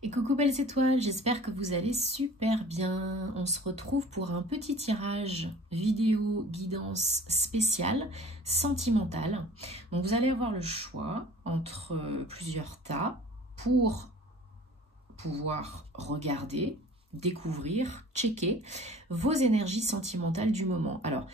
Et coucou belles étoiles, j'espère que vous allez super bien. On se retrouve pour un petit tirage vidéo guidance spéciale sentimentale. Donc vous allez avoir le choix entre plusieurs tas pour pouvoir regarder, découvrir, checker vos énergies sentimentales du moment. Alors,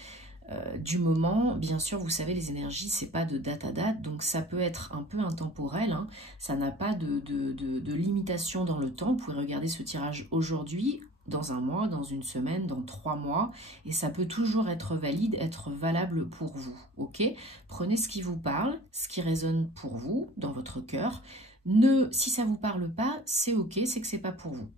du moment, bien sûr, vous savez, les énergies, c'est pas de date à date, donc ça peut être un peu intemporel, hein. Ça n'a pas de limitation dans le temps. Vous pouvez regarder ce tirage aujourd'hui, dans un mois, dans une semaine, dans 3 mois, et ça peut toujours être valide, être valable pour vous, ok? Prenez ce qui vous parle, ce qui résonne pour vous, dans votre cœur. Si ça vous parle pas, c'est ok, c'est que c'est pas pour vous.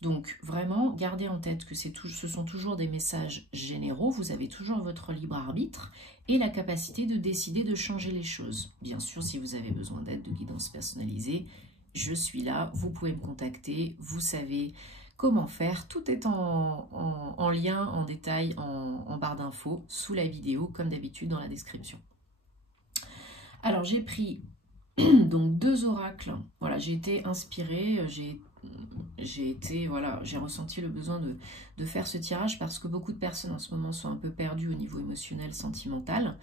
Donc vraiment, gardez en tête que ce sont toujours des messages généraux, vous avez toujours votre libre arbitre et la capacité de décider de changer les choses. Bien sûr, si vous avez besoin d'aide, de guidance personnalisée, je suis là, vous pouvez me contacter, vous savez comment faire. Tout est en lien, en détail, en barre d'infos, sous la vidéo, comme d'habitude dans la description. Alors j'ai pris donc 2 oracles, voilà, j'ai été inspirée, j'ai ressenti le besoin de faire ce tirage parce que beaucoup de personnes en ce moment sont un peu perdues au niveau émotionnel, sentimental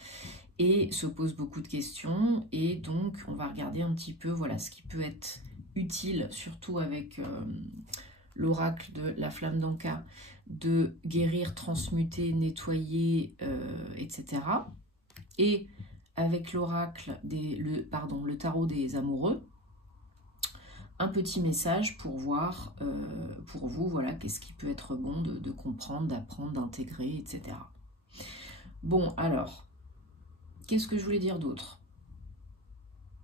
et se posent beaucoup de questions, et donc on va regarder un petit peu voilà ce qui peut être utile, surtout avec l'oracle de la flamme d'Anka, de guérir, transmuter, nettoyer, etc. Et avec l'oracle le tarot des amoureux, un petit message pour voir pour vous, voilà, qu'est-ce qui peut être bon de comprendre, d'apprendre, d'intégrer, etc. Bon, alors, qu'est-ce que je voulais dire d'autre?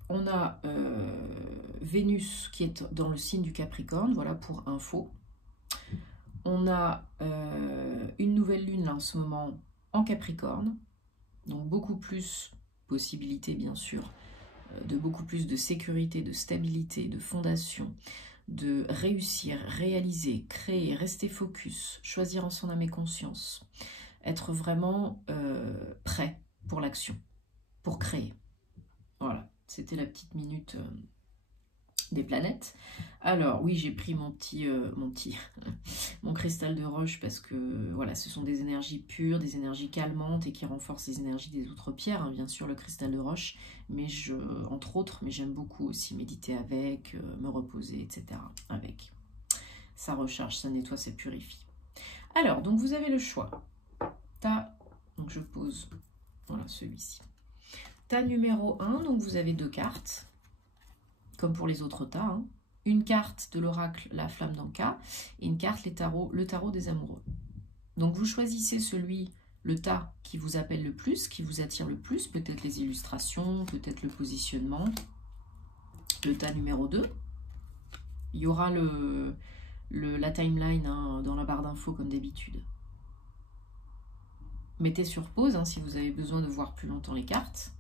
On a Vénus qui est dans le signe du Capricorne, voilà pour info. On a une nouvelle lune là en ce moment en Capricorne, donc beaucoup plus possibilités bien sûr, de beaucoup plus de sécurité, de stabilité, de fondation, de réussir, réaliser, créer, rester focus, choisir en son âme et conscience, être vraiment prêt pour l'action, pour créer. Voilà, c'était la petite minute des planètes. Alors oui, j'ai pris mon cristal de roche parce que voilà, ce sont des énergies pures, des énergies calmantes et qui renforcent les énergies des autres pierres, hein, bien sûr le cristal de roche, mais entre autres, mais j'aime beaucoup aussi méditer avec, me reposer, etc. avec. Ça recharge, ça nettoie, ça purifie. Alors, donc vous avez le choix. Donc je pose, voilà, celui-ci. Tas numéro 1, donc vous avez 2 cartes, comme pour les autres tas, hein. Une carte de l'oracle, la flamme d'Anka, et une carte, le tarot des amoureux. Donc vous choisissez le tas qui vous appelle le plus, qui vous attire le plus, peut-être les illustrations, peut-être le positionnement. Le tas numéro 2, il y aura la timeline, hein, dans la barre d'infos comme d'habitude. Mettez sur pause, hein, si vous avez besoin de voir plus longtemps les cartes.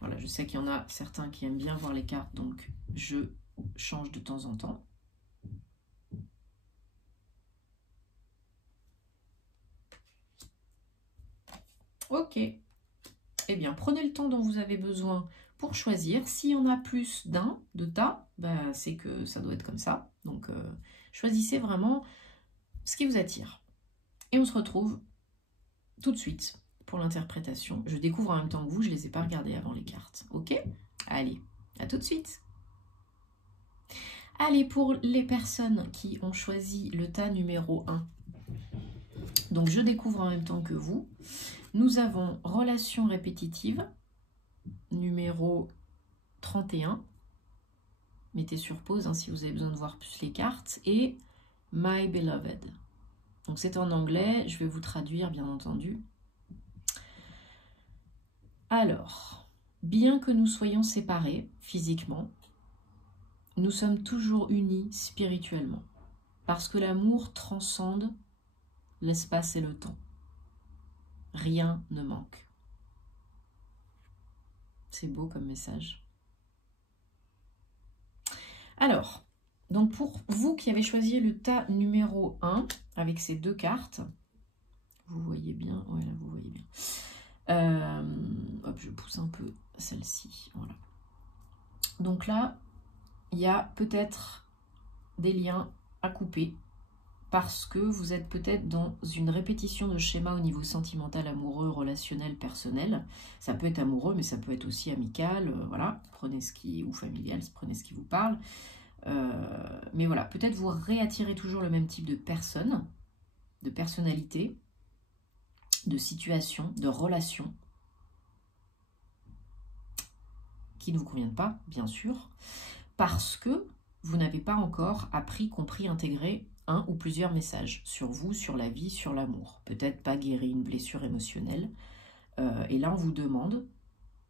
Voilà, je sais qu'il y en a certains qui aiment bien voir les cartes, donc je change de temps en temps. Ok. Eh bien, prenez le temps dont vous avez besoin pour choisir. S'il y en a plus d'un de tas, ben, c'est que ça doit être comme ça. Donc, choisissez vraiment ce qui vous attire. Et on se retrouve tout de suite pour l'interprétation. Je découvre en même temps que vous, je ne les ai pas regardées avant les cartes. Ok? Allez, à tout de suite. Allez, pour les personnes qui ont choisi le tas numéro 1, donc je découvre en même temps que vous, nous avons relation répétitive, numéro 31. Mettez sur pause, hein, si vous avez besoin de voir plus les cartes. Et My Beloved. Donc c'est en anglais, je vais vous traduire bien entendu. Alors, bien que nous soyons séparés physiquement, nous sommes toujours unis spirituellement, parce que l'amour transcende l'espace et le temps. Rien ne manque. C'est beau comme message. Alors, donc pour vous qui avez choisi le tas numéro 1, avec ces 2 cartes, vous voyez bien, ouais, là vous voyez bien. Hop, je pousse un peu celle-ci, voilà. Donc là, il y a peut-être des liens à couper parce que vous êtes peut-être dans une répétition de schéma au niveau sentimental, amoureux, relationnel, personnel. Ça peut être amoureux, mais ça peut être aussi amical, voilà, prenez ce qui, ou familial, prenez ce qui vous parle. Mais voilà, peut-être vous réattirez toujours le même type de personne, de personnalité, de situation, de relation, qui ne vous conviennent pas, bien sûr, parce que vous n'avez pas encore appris, compris, intégré un ou plusieurs messages sur vous, sur la vie, sur l'amour. Peut-être pas guéri une blessure émotionnelle. Et là, on vous demande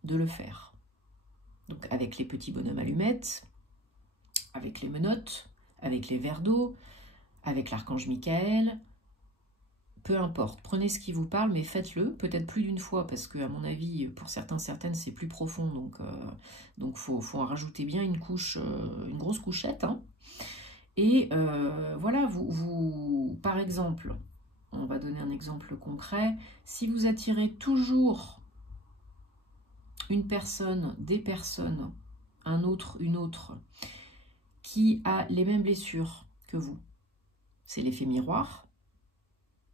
de le faire. Donc avec les petits bonhommes allumettes, avec les menottes, avec les verres d'eau, avec l'archange Michael, peu importe, prenez ce qui vous parle, mais faites-le, peut-être plus d'une fois, parce que à mon avis, pour certains, certaines, c'est plus profond, donc faut en rajouter bien une couche, une grosse couchette, hein. Et voilà, par exemple, on va donner un exemple concret, si vous attirez toujours une personne, des personnes, un autre, une autre, qui a les mêmes blessures que vous, c'est l'effet miroir,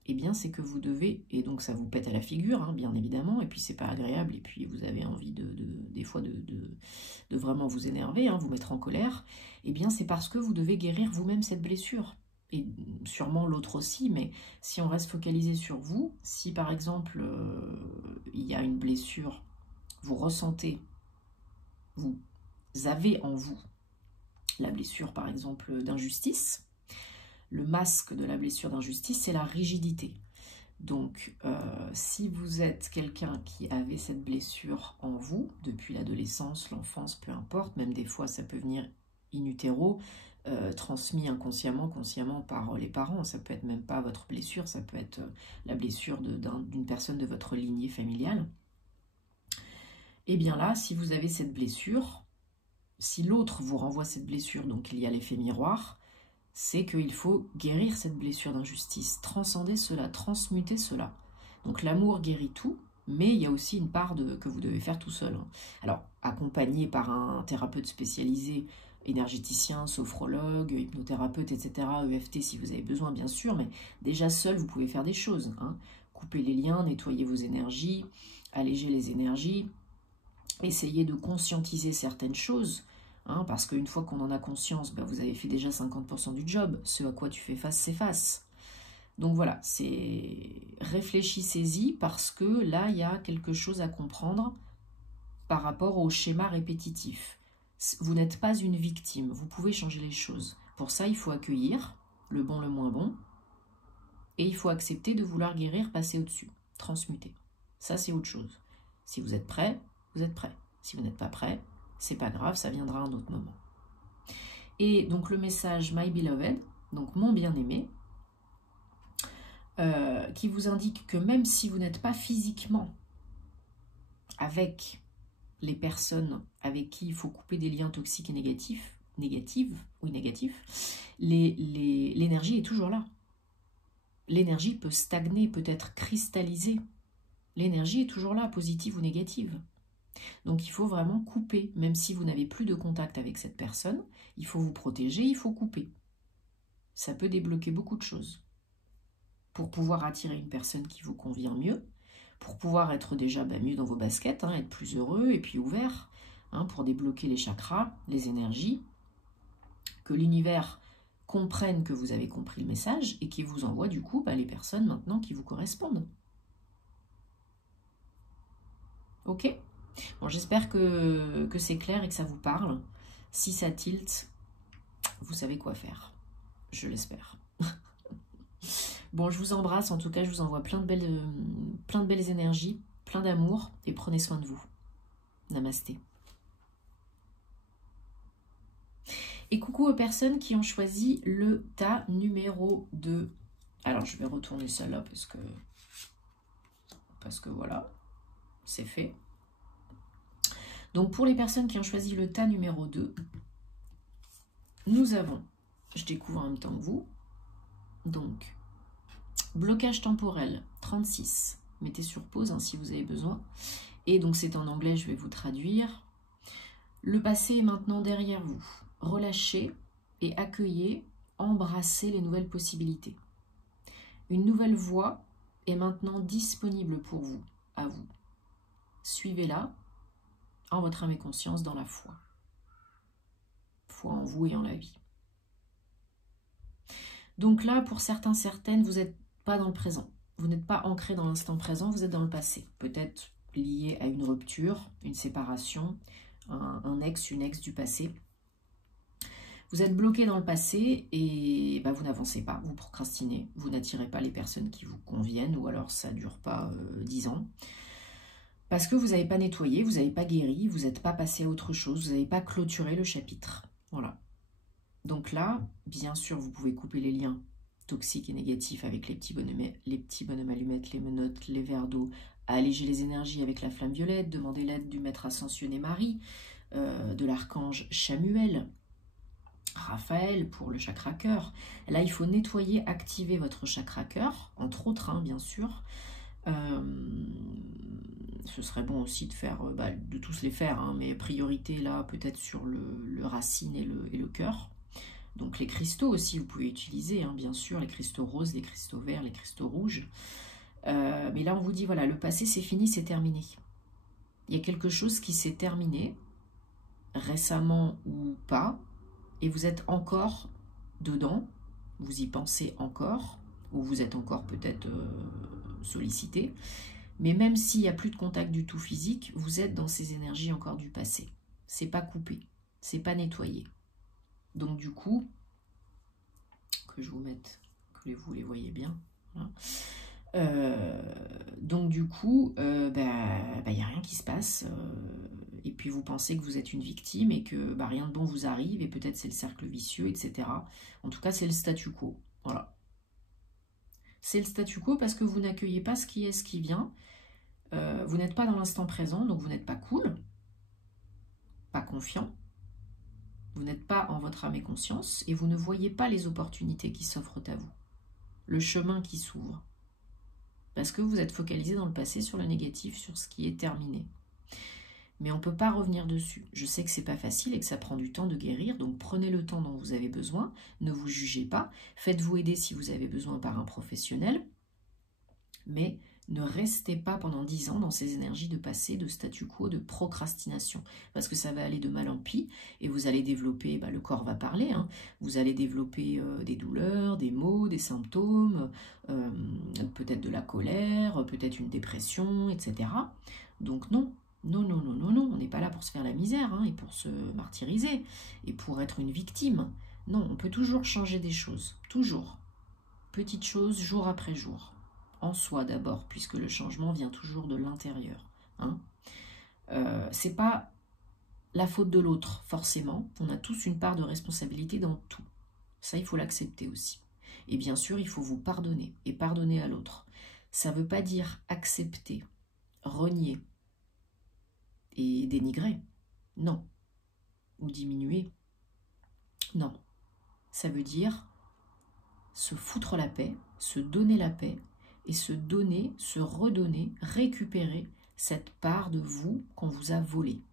eh bien c'est que vous devez, et donc ça vous pète à la figure, hein, bien évidemment, et puis c'est pas agréable, et puis vous avez envie des fois de vraiment vous énerver, hein, vous mettre en colère, eh bien c'est parce que vous devez guérir vous-même cette blessure, et sûrement l'autre aussi, mais si on reste focalisé sur vous, si par exemple il y a une blessure, vous ressentez, vous avez en vous la blessure par exemple d'injustice, le masque de la blessure d'injustice, c'est la rigidité. Donc, si vous êtes quelqu'un qui avait cette blessure en vous, depuis l'adolescence, l'enfance, peu importe, même des fois ça peut venir in utero, transmis inconsciemment, consciemment par les parents, ça peut être même pas votre blessure, ça peut être la blessure d'une personne de votre lignée familiale. Et bien là, si vous avez cette blessure, si l'autre vous renvoie cette blessure, donc il y a l'effet miroir, c'est qu'il faut guérir cette blessure d'injustice, transcender cela, transmuter cela. Donc l'amour guérit tout, mais il y a aussi une part que vous devez faire tout seul. Alors, accompagné par un thérapeute spécialisé, énergéticien, sophrologue, hypnothérapeute, etc., EFT si vous avez besoin bien sûr, mais déjà seul vous pouvez faire des choses. Hein. Couper les liens, nettoyer vos énergies, alléger les énergies, essayer de conscientiser certaines choses, hein, parce qu'une fois qu'on en a conscience, vous avez fait déjà 50% du job. Ce à quoi tu fais face, c'est face. Donc voilà, réfléchissez-y parce que là, il y a quelque chose à comprendre par rapport au schéma répétitif. Vous n'êtes pas une victime, vous pouvez changer les choses. Pour ça, il faut accueillir le bon, le moins bon, et il faut accepter de vouloir guérir, passer au-dessus, transmuter. Ça, c'est autre chose. Si vous êtes prêt, vous êtes prêt. Si vous n'êtes pas prêt, c'est pas grave, ça viendra à un autre moment. Et donc le message My Beloved, donc mon bien-aimé, qui vous indique que même si vous n'êtes pas physiquement avec les personnes avec qui il faut couper des liens toxiques et négatifs, l'énergie est toujours là. L'énergie peut stagner, peut être cristallisée. L'énergie est toujours là, positive ou négative. Donc il faut vraiment couper, même si vous n'avez plus de contact avec cette personne, il faut vous protéger, il faut couper. Ça peut débloquer beaucoup de choses. Pour pouvoir attirer une personne qui vous convient mieux, pour pouvoir être déjà mieux dans vos baskets, hein, être plus heureux et puis ouvert, hein, pour débloquer les chakras, les énergies, que l'univers comprenne que vous avez compris le message et qui vous envoie du coup les personnes maintenant qui vous correspondent. Ok ? Bon, j'espère que c'est clair et que ça vous parle. Si ça tilte, vous savez quoi faire. Je l'espère. Bon, je vous embrasse. En tout cas, je vous envoie plein de belles énergies, plein d'amour et prenez soin de vous. Namasté. Et coucou aux personnes qui ont choisi le tas numéro 2. Alors, je vais retourner ça là parce que voilà, c'est fait. Donc, pour les personnes qui ont choisi le tas numéro 2, nous avons, je découvre en même temps que vous, donc, blocage temporel, 36. Mettez sur pause hein, si vous avez besoin. Et donc, c'est en anglais, je vais vous traduire. Le passé est maintenant derrière vous. Relâchez et accueillez, embrassez les nouvelles possibilités. Une nouvelle voie est maintenant disponible pour vous, à vous. Suivez-la en votre âme et conscience dans la foi. Foi en vous et en la vie. Donc là, pour certains, certaines, vous n'êtes pas dans le présent. Vous n'êtes pas ancré dans l'instant présent, vous êtes dans le passé. Peut-être lié à une rupture, une séparation, un ex, une ex du passé. Vous êtes bloqué dans le passé et bah, vous n'avancez pas, vous procrastinez, vous n'attirez pas les personnes qui vous conviennent ou alors ça ne dure pas 10 ans. Parce que vous n'avez pas nettoyé, vous n'avez pas guéri, vous n'êtes pas passé à autre chose, vous n'avez pas clôturé le chapitre. Voilà. Donc là, bien sûr, vous pouvez couper les liens toxiques et négatifs avec les petits bonhommes allumettes, les menottes, les verres d'eau, alléger les énergies avec la flamme violette, demander l'aide du maître ascensionné Marie, de l'archange Chamuel, Raphaël pour le chakra cœur. Là, il faut nettoyer, activer votre chakra cœur, entre autres, hein, bien sûr. Ce serait bon aussi de faire, de tous les faire, hein, mais priorité là, peut-être sur le racine et le cœur. Donc les cristaux aussi, vous pouvez utiliser, hein, bien sûr, les cristaux roses, les cristaux verts, les cristaux rouges. Mais là, on vous dit, voilà, le passé, c'est fini, c'est terminé. Il y a quelque chose qui s'est terminé, récemment ou pas, et vous êtes encore dedans, vous y pensez encore, ou vous êtes encore peut-être sollicité, mais même s'il n'y a plus de contact du tout physique, vous êtes dans ces énergies encore du passé. C'est pas coupé, c'est pas nettoyé. Donc du coup, que je vous mette, que vous les voyez bien, voilà. Donc du coup, y a rien qui se passe, et puis vous pensez que vous êtes une victime et que rien de bon vous arrive, et peut-être c'est le cercle vicieux, etc. En tout cas, c'est le statu quo, voilà. C'est le statu quo parce que vous n'accueillez pas ce qui est, ce qui vient, vous n'êtes pas dans l'instant présent, donc vous n'êtes pas cool, pas confiant, vous n'êtes pas en votre âme et conscience, et vous ne voyez pas les opportunités qui s'offrent à vous, le chemin qui s'ouvre. Parce que vous êtes focalisé dans le passé, sur le négatif, sur ce qui est terminé. Mais on ne peut pas revenir dessus. Je sais que c'est pas facile et que ça prend du temps de guérir, donc prenez le temps dont vous avez besoin, ne vous jugez pas, faites-vous aider si vous avez besoin par un professionnel, mais ne restez pas pendant 10 ans dans ces énergies de passé, de statu quo, de procrastination, parce que ça va aller de mal en pis, et vous allez développer, le corps va parler, hein, vous allez développer des douleurs, des maux, des symptômes, peut-être de la colère, peut-être une dépression, etc. Donc non, non, non, non, non, non, on n'est pas là pour se faire la misère, hein, et pour se martyriser, et pour être une victime. Non, on peut toujours changer des choses, toujours. Petites choses, jour après jour. En soi d'abord, puisque le changement vient toujours de l'intérieur. Hein. C'est pas la faute de l'autre, forcément. On a tous une part de responsabilité dans tout. Ça, il faut l'accepter aussi. Et bien sûr, il faut vous pardonner et pardonner à l'autre. Ça ne veut pas dire accepter, renier et dénigrer. Non. Ou diminuer. Non. Ça veut dire se foutre la paix, se donner la paix, et se donner, se redonner, récupérer cette part de vous qu'on vous a volée.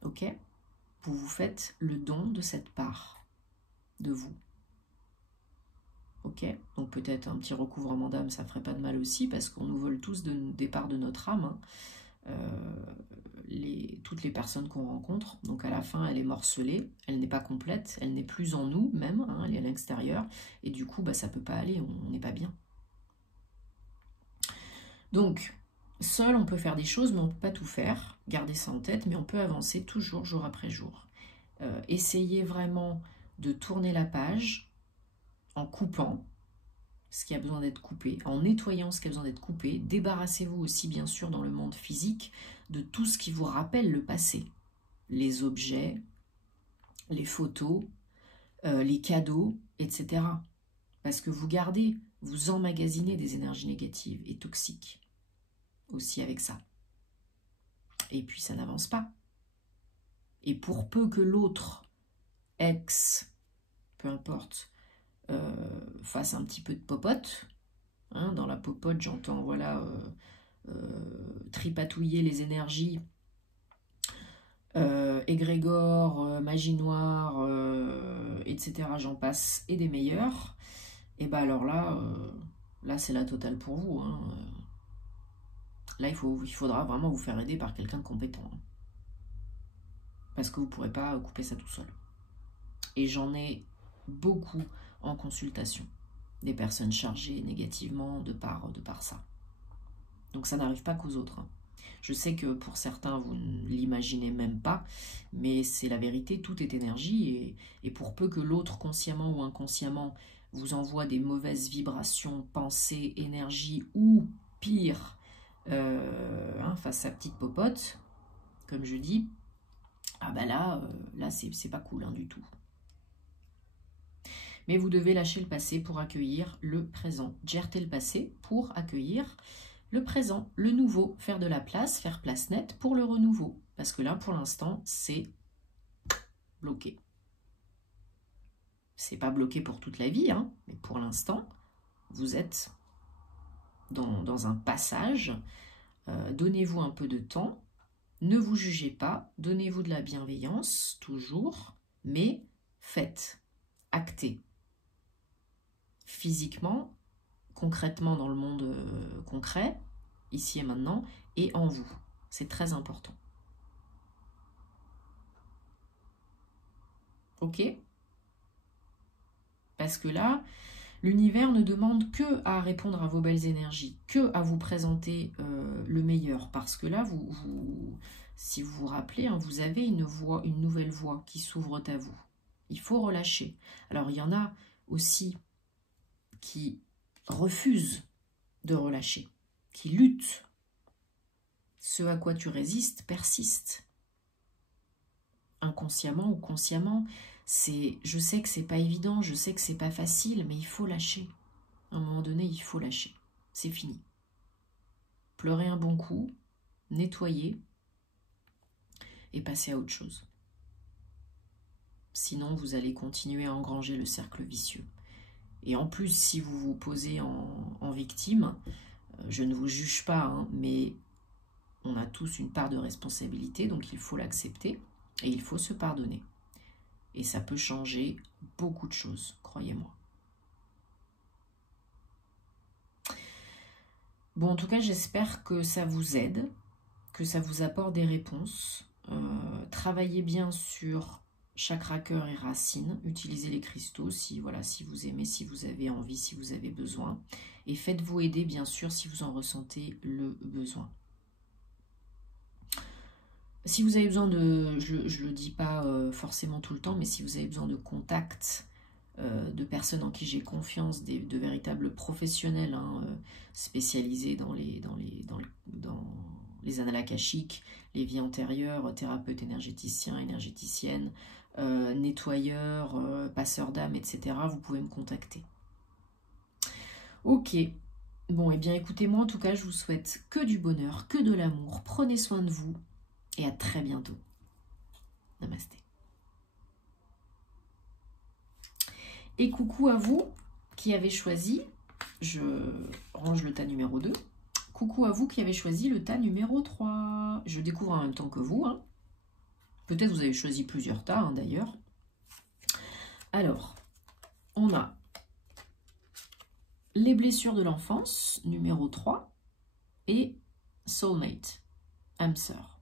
Ok? Vous vous faites le don de cette part de vous. Ok? Donc peut-être un petit recouvrement d'âme, ça ferait pas de mal aussi, parce qu'on nous vole tous des parts de notre âme, hein. Toutes les personnes qu'on rencontre, donc à la fin elle est morcelée, elle n'est pas complète, elle n'est plus en nous même, hein, elle est à l'extérieur, et du coup ça peut pas aller, on n'est pas bien. Donc, seul, on peut faire des choses, mais on ne peut pas tout faire. Gardez ça en tête, mais on peut avancer toujours, jour après jour. Essayez vraiment de tourner la page en coupant ce qui a besoin d'être coupé, en nettoyant ce qui a besoin d'être coupé. Débarrassez-vous aussi, bien sûr, dans le monde physique, de tout ce qui vous rappelle le passé. Les objets, les photos, les cadeaux, etc. Parce que vous gardez, vous emmagasinez des énergies négatives et toxiques aussi avec ça. Et puis ça n'avance pas. Et pour peu que l'autre, ex, peu importe, fasse un petit peu de popote, hein, dans la popote j'entends, voilà, tripatouiller les énergies, égrégore, magie noire, etc. J'en passe, et des meilleurs, et ben alors là c'est la totale pour vous. Hein. Là, il faudra vraiment vous faire aider par quelqu'un de compétent. Hein. Parce que vous ne pourrez pas couper ça tout seul. Et j'en ai beaucoup en consultation. Des personnes chargées négativement de par ça. Donc ça n'arrive pas qu'aux autres. Hein. Je sais que pour certains, vous ne l'imaginez même pas, mais c'est la vérité, tout est énergie. Et pour peu que l'autre, consciemment ou inconsciemment, vous envoie des mauvaises vibrations, pensées, énergie, ou pire, face à petite popote, comme je dis, ah bah là c'est pas cool du tout. Mais vous devez lâcher le passé pour accueillir le présent. Gerter le passé pour accueillir le présent, le nouveau, faire de la place, faire place nette pour le renouveau. Parce que là, pour l'instant, c'est bloqué. C'est pas bloqué pour toute la vie, hein, mais pour l'instant, vous êtes dans un passage. Donnez-vous un peu de temps, ne vous jugez pas, donnez-vous de la bienveillance, toujours, mais faites, actez. Physiquement, concrètement dans le monde concret, ici et maintenant, et en vous. C'est très important. Ok? Parce que là, l'univers ne demande que à répondre à vos belles énergies, que à vous présenter le meilleur. Parce que là, si vous vous rappelez, hein, vous avez une nouvelle voie qui s'ouvre à vous. Il faut relâcher. Alors, il y en a aussi qui refusent de relâcher, qui luttent. Ce à quoi tu résistes persiste. Inconsciemment ou consciemment, je sais que c'est pas évident, je sais que c'est pas facile, mais il faut lâcher. À un moment donné, il faut lâcher. C'est fini. Pleurez un bon coup, nettoyez et passez à autre chose. Sinon, vous allez continuer à engranger le cercle vicieux. Et en plus, si vous vous posez en victime, je ne vous juge pas, hein, mais on a tous une part de responsabilité, donc il faut l'accepter et il faut se pardonner. Et ça peut changer beaucoup de choses, croyez-moi. Bon, en tout cas, j'espère que ça vous aide, que ça vous apporte des réponses. Travaillez bien sur chakra cœur et racine. Utilisez les cristaux si vous aimez, si vous avez envie, si vous avez besoin. Et faites-vous aider, bien sûr, si vous en ressentez le besoin. Si vous avez besoin de, je ne le dis pas forcément tout le temps, mais si vous avez besoin de contacts, de personnes en qui j'ai confiance, de véritables professionnels hein, spécialisés dans les annales akashiques, les vies antérieures, thérapeutes énergéticiens, énergéticiennes, nettoyeurs, passeurs d'âme, etc., vous pouvez me contacter. Ok. Bon, et bien écoutez-moi, en tout cas, je vous souhaite que du bonheur, que de l'amour. Prenez soin de vous et à très bientôt. Namasté. Et coucou à vous qui avez choisi, je range le tas numéro 2, coucou à vous qui avez choisi le tas numéro 3. Je découvre en même temps que vous. Hein. Peut-être vous avez choisi plusieurs tas hein, d'ailleurs. Alors, on a les blessures de l'enfance, numéro 3, et soulmate, âme sœur.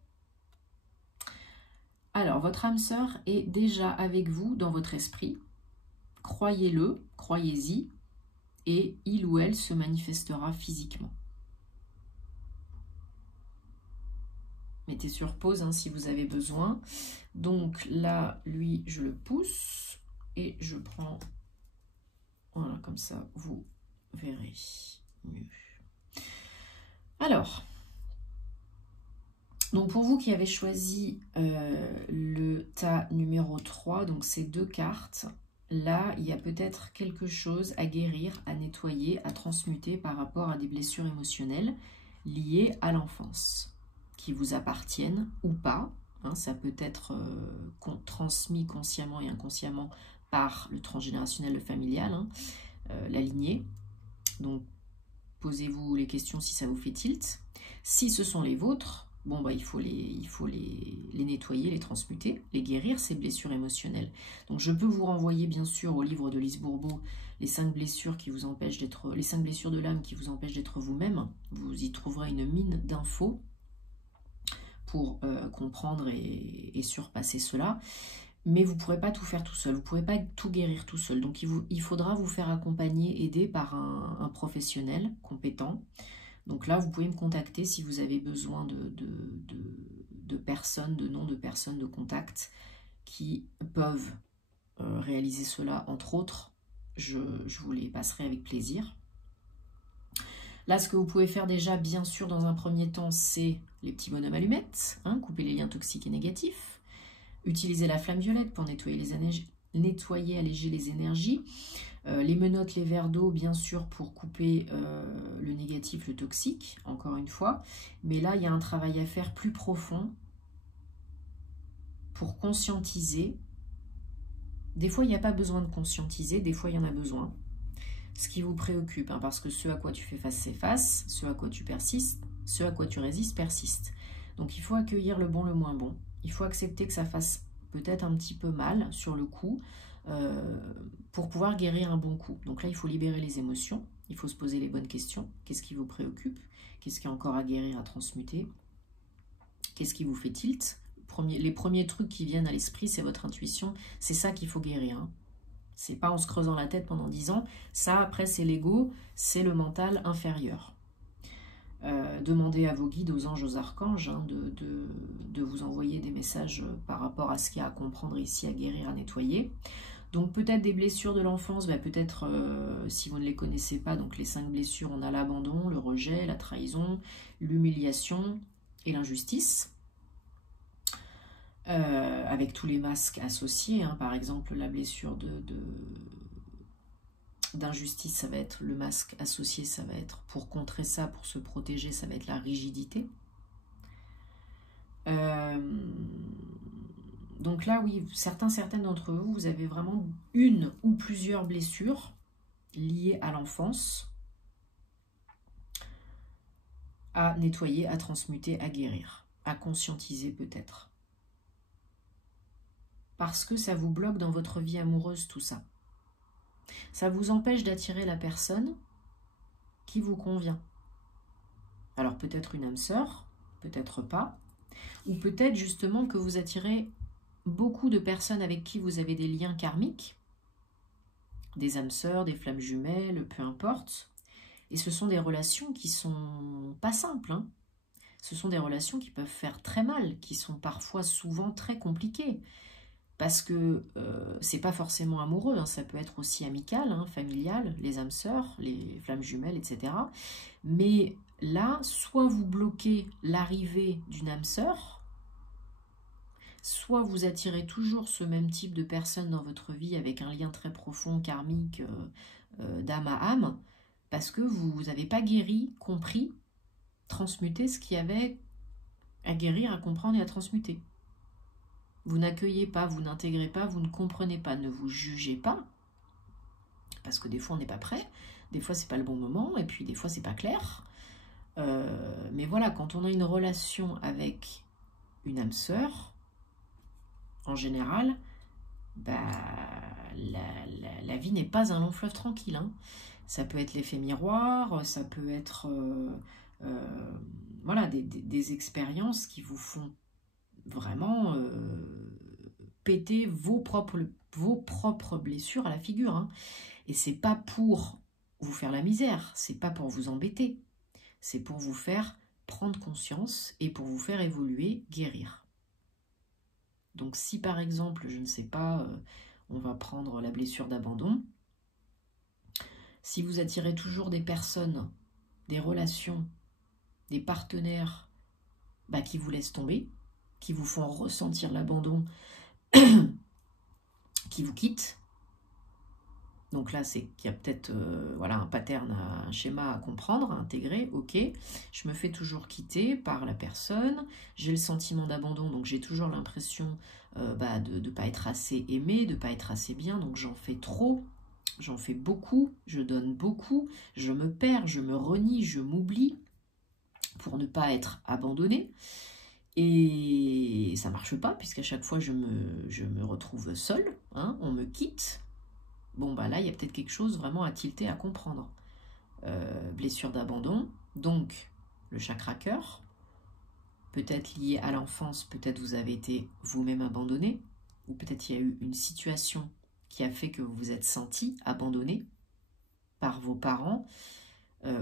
Alors, votre âme sœur est déjà avec vous dans votre esprit. Croyez-le, croyez-y, et il ou elle se manifestera physiquement. Mettez sur pause hein, si vous avez besoin. Donc là, lui, je le pousse et je prends, voilà, comme ça, vous verrez mieux. Alors, donc pour vous qui avez choisi le tas numéro 3, donc ces deux cartes, là, il y a peut-être quelque chose à guérir, à nettoyer, à transmuter par rapport à des blessures émotionnelles liées à l'enfance, qui vous appartiennent ou pas. Hein, ça peut être transmis consciemment et inconsciemment par le transgénérationnel, le familial, hein, la lignée. Donc, posez-vous les questions si ça vous fait tilt. Si ce sont les vôtres, bon, bah, il faut les nettoyer, les transmuter, les guérir, ces blessures émotionnelles. Donc je peux vous renvoyer bien sûr au livre de Lise Bourbeau, les 5 blessures qui vous empêchent d'être, les 5 blessures de l'âme qui vous empêchent d'être vous-même. Vous y trouverez une mine d'infos pour comprendre et surpasser cela. Mais vous ne pourrez pas tout faire tout seul, vous ne pourrez pas tout guérir tout seul. Donc il faudra vous faire accompagner, aider par un professionnel compétent. Donc là, vous pouvez me contacter si vous avez besoin de personnes, de noms de personnes de contact qui peuvent réaliser cela, entre autres. Je vous les passerai avec plaisir. Là, ce que vous pouvez faire déjà, bien sûr, dans un premier temps, c'est les petits bonhommes allumettes, hein, couper les liens toxiques et négatifs, utiliser la flamme violette pour nettoyer, alléger les énergies, les menottes, les verres d'eau, bien sûr, pour couper le négatif, le toxique, encore une fois. Mais là, il y a un travail à faire plus profond pour conscientiser. Des fois, il n'y a pas besoin de conscientiser, des fois, il y en a besoin. Ce qui vous préoccupe, hein, parce que ce à quoi tu fais face s'efface, ce à quoi tu persistes, ce à quoi tu résistes persiste. Donc il faut accueillir le bon, le moins bon. Il faut accepter que ça fasse peut-être un petit peu mal sur le coup pour pouvoir guérir un bon coup. Donc là, il faut libérer les émotions, il faut se poser les bonnes questions. Qu'est-ce qui vous préoccupe? Qu'est-ce qui est encore à guérir, à transmuter? Qu'est-ce qui vous fait tilt? Les premiers trucs qui viennent à l'esprit, c'est votre intuition. C'est ça qu'il faut guérir, hein. C'est pas en se creusant la tête pendant 10 ans. Ça, après, c'est l'ego, c'est le mental inférieur. Demandez à vos guides, aux anges, aux archanges, hein, de vous envoyer des messages par rapport à ce qu'il y a à comprendre ici, à guérir, à nettoyer. Donc peut-être des blessures de l'enfance, peut-être si vous ne les connaissez pas, donc les 5 blessures, on a l'abandon, le rejet, la trahison, l'humiliation et l'injustice. Avec tous les masques associés, hein, par exemple la blessure d'injustice, ça va être le masque associé, ça va être pour contrer ça, pour se protéger, ça va être la rigidité. Donc là, oui, certaines d'entre vous, vous avez vraiment une ou plusieurs blessures liées à l'enfance à nettoyer, à transmuter, à guérir, à conscientiser peut-être. Parce que ça vous bloque dans votre vie amoureuse, tout ça. Ça vous empêche d'attirer la personne qui vous convient. Alors peut-être une âme sœur, peut-être pas. Ou peut-être justement que vous attirez beaucoup de personnes avec qui vous avez des liens karmiques. Des âmes sœurs, des flammes jumelles, peu importe. Et ce sont des relations qui sont pas simples, hein. Ce sont des relations qui peuvent faire très mal, qui sont parfois souvent très compliquées. Parce que c'est pas forcément amoureux, hein, ça peut être aussi amical, hein, familial, les âmes sœurs, les flammes jumelles, etc. Mais là, soit vous bloquez l'arrivée d'une âme sœur, soit vous attirez toujours ce même type de personne dans votre vie avec un lien très profond, karmique, d'âme à âme, parce que vous n'avez pas guéri, compris, transmuté ce qu'il y avait à guérir, à comprendre et à transmuter. Vous n'accueillez pas, vous n'intégrez pas, vous ne comprenez pas, ne vous jugez pas, parce que des fois on n'est pas prêt, des fois c'est pas le bon moment, et puis des fois c'est pas clair. Mais voilà, quand on a une relation avec une âme sœur, en général, la vie n'est pas un long fleuve tranquille, hein. Ça peut être l'effet miroir, ça peut être voilà, des expériences qui vous font vraiment péter vos propres blessures à la figure, hein. Et c'est pas pour vous faire la misère, c'est pas pour vous embêter, c'est pour vous faire prendre conscience et pour vous faire évoluer, guérir. Donc si par exemple, je ne sais pas, on va prendre la blessure d'abandon, si vous attirez toujours des personnes, des relations, des partenaires qui vous laissent tomber, qui vous font ressentir l'abandon, qui vous quittent. Donc là, c'est qu'il y a peut-être voilà, un pattern, un schéma à comprendre, à intégrer. Ok, je me fais toujours quitter par la personne, j'ai le sentiment d'abandon, donc j'ai toujours l'impression de ne pas être assez aimé, de ne pas être assez bien, donc j'en fais trop, j'en fais beaucoup, je donne beaucoup, je me perds, je me renie, je m'oublie pour ne pas être abandonné. Et ça marche pas, puisqu'à chaque fois, je me retrouve seule, hein, on me quitte. Bon, bah là, il y a peut-être quelque chose vraiment à tilter, à comprendre. Blessure d'abandon, donc le chakra cœur, peut-être lié à l'enfance, peut-être vous avez été vous-même abandonné, ou peut-être il y a eu une situation qui a fait que vous vous êtes senti abandonné par vos parents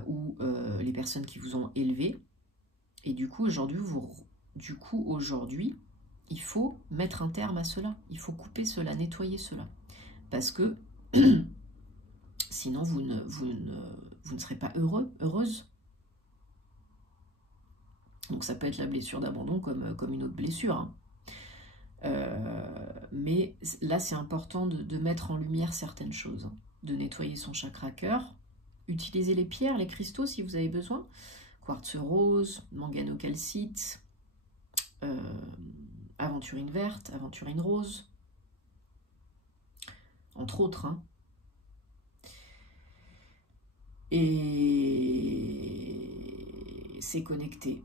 ou les personnes qui vous ont élevé. Et du coup, aujourd'hui, il faut mettre un terme à cela. Il faut couper cela, nettoyer cela. Parce que sinon, vous ne serez pas heureuse. Donc ça peut être la blessure d'abandon comme une autre blessure. Hein. Mais là, c'est important de mettre en lumière certaines choses. Hein. De nettoyer son chakra cœur. Utilisez les pierres, les cristaux si vous avez besoin. Quartz rose, manganocalcite, aventurine verte, aventurine rose. Entre autres. Hein. Et c'est connecté.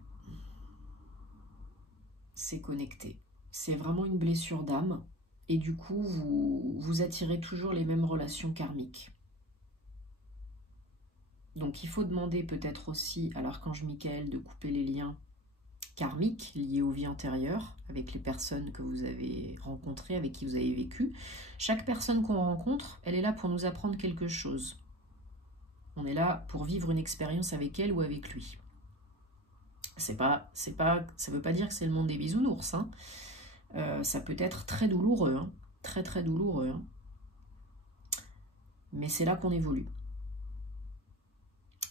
C'est connecté. C'est vraiment une blessure d'âme. Et du coup, vous attirez toujours les mêmes relations karmiques. Donc il faut demander peut-être aussi à l'archange Michael de couper les liens karmiques liés aux vies antérieures avec les personnes que vous avez rencontrées, avec qui vous avez vécu. Chaque personne qu'on rencontre, elle est là pour nous apprendre quelque chose. On est là pour vivre une expérience avec elle ou avec lui. Ça veut pas dire que c'est le monde des bisounours. Hein. Ça peut être très douloureux. Hein. Très très douloureux. Hein. Mais c'est là qu'on évolue.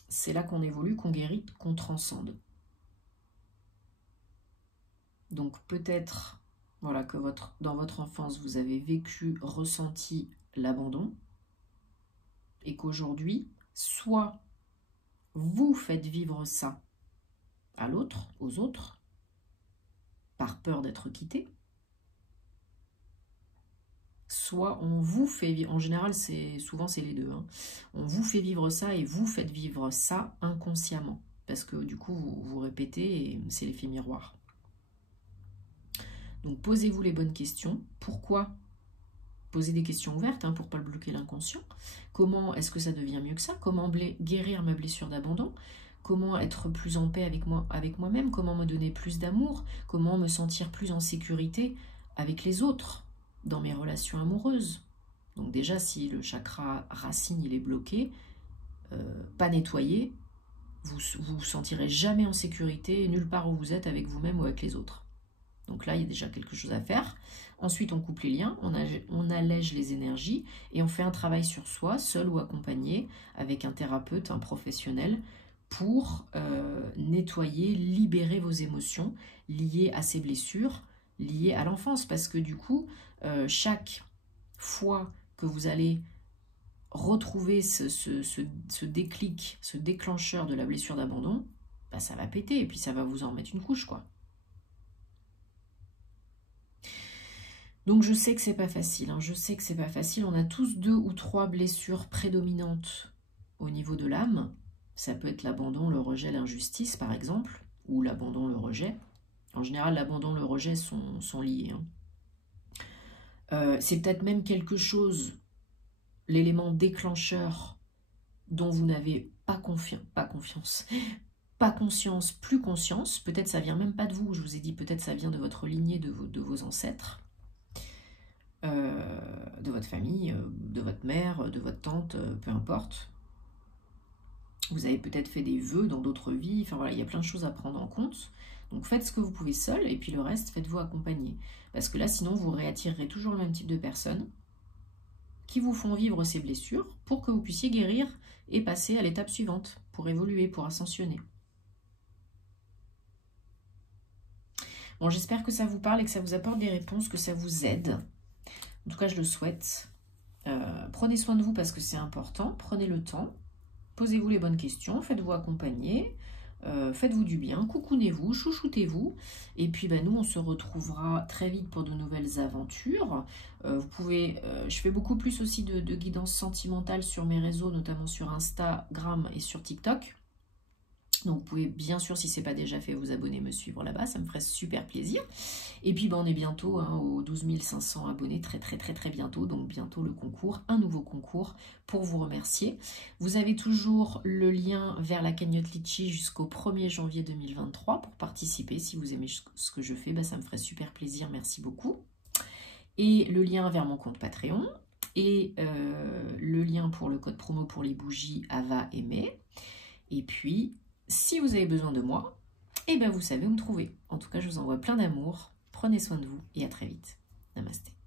C'est là qu'on évolue, qu'on guérit, qu'on transcende. Donc peut-être voilà, que dans votre enfance, vous avez vécu, ressenti l'abandon. Et qu'aujourd'hui, soit vous faites vivre ça à l'autre, aux autres, par peur d'être quitté, soit on vous fait vivre, en général souvent c'est les deux, hein. On vous fait vivre ça et vous faites vivre ça inconsciemment, parce que du coup vous répétez et c'est l'effet miroir. Donc posez-vous les bonnes questions. Pourquoi? Posez des questions ouvertes hein, pour ne pas bloquer l'inconscient. Comment est-ce que ça devient mieux que ça? Comment guérir ma blessure d'abandon? Comment être plus en paix avec moi-même? Comment me donner plus d'amour? Comment me sentir plus en sécurité avec les autres dans mes relations amoureuses? Donc déjà, si le chakra racine il est bloqué, pas nettoyé, vous vous sentirez jamais en sécurité nulle part où vous êtes avec vous-même ou avec les autres. Donc là, il y a déjà quelque chose à faire. Ensuite, on coupe les liens, on allège les énergies et on fait un travail sur soi, seul ou accompagné, avec un thérapeute, un professionnel, pour nettoyer, libérer vos émotions liées à ces blessures, liées à l'enfance. Parce que du coup, chaque fois que vous allez retrouver ce déclic, ce déclencheur de la blessure d'abandon, bah, ça va péter et puis ça va vous en mettre une couche, quoi. Donc je sais que c'est pas facile, hein, je sais que c'est pas facile. On a tous 2 ou 3 blessures prédominantes au niveau de l'âme. Ça peut être l'abandon, le rejet, l'injustice par exemple, ou l'abandon, le rejet. En général, l'abandon, le rejet sont liés. Hein. C'est peut-être même quelque chose, l'élément déclencheur dont vous n'avez pas conscience, plus conscience. Peut-être ça vient même pas de vous, je vous ai dit, peut-être ça vient de votre lignée, de vos ancêtres. De votre famille, de votre mère, de votre tante, peu importe. Vous avez peut-être fait des vœux dans d'autres vies. Enfin voilà, il y a plein de choses à prendre en compte. Donc faites ce que vous pouvez seul et puis le reste, faites-vous accompagner. Parce que là, sinon, vous réattirerez toujours le même type de personnes qui vous font vivre ces blessures pour que vous puissiez guérir et passer à l'étape suivante, pour évoluer, pour ascensionner. Bon, j'espère que ça vous parle et que ça vous apporte des réponses, que ça vous aide. En tout cas, je le souhaite. Prenez soin de vous parce que c'est important. Prenez le temps. Posez-vous les bonnes questions. Faites-vous accompagner. Faites-vous du bien. Coucounez-vous. Chouchoutez-vous. Et puis, nous, on se retrouvera très vite pour de nouvelles aventures. Vous pouvez... je fais beaucoup plus aussi de guidance sentimentale sur mes réseaux, notamment sur Instagram et sur TikTok. Donc, vous pouvez bien sûr, si ce n'est pas déjà fait, vous abonner, me suivre là-bas. Ça me ferait super plaisir. Et puis, on est bientôt aux 12 500 abonnés, très bientôt. Donc, bientôt le concours, un nouveau concours pour vous remercier. Vous avez toujours le lien vers la cagnotte Litchi jusqu'au 1er janvier 2023 pour participer. Si vous aimez ce que je fais, ça me ferait super plaisir. Merci beaucoup. Et le lien vers mon compte Patreon. Et le lien pour le code promo pour les bougies Ava et May. Et puis, si vous avez besoin de moi, vous savez où me trouver. En tout cas, je vous envoie plein d'amour. Prenez soin de vous et à très vite. Namasté.